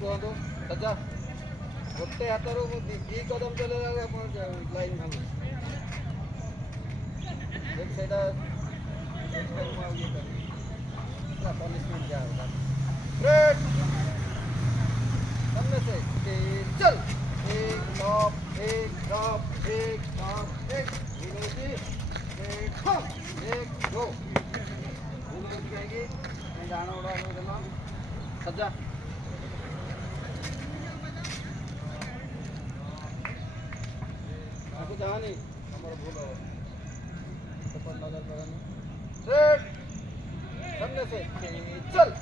ରୁହନ୍ତୁ ସଜା ଗୋଟେ ହାତରୁ ମୁଁ ଦି କଦମ ଚଲେଇଲା ବେଳକୁ ଆପଣ ଲାଇନ୍ ଭାঙୁ ସେଇଟା ସେଥିପାଇଁ ମୁଁ ଆଉ ଇଏ କରିବି ପୁରା ପନିସମେଣ୍ଟ ଦିଆହେବ ब्रेक सामने से चल एक टॉप एक टॉप एक टॉप एक विनोदी एक टॉप एक दो विनोदी कहेगी मैं जाना उड़ा देना सज्जा आपको जहाँ नहीं हमारा भूल हो तो पर नजर करनी ब्रेक सामने से चल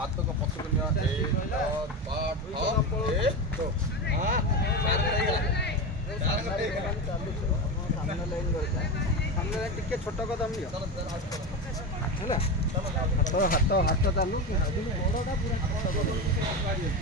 हाथ को पकड़ लिया एक दो हाँ सामने लाइन टिके छोट कदम नियो है हाथ हाथ चालू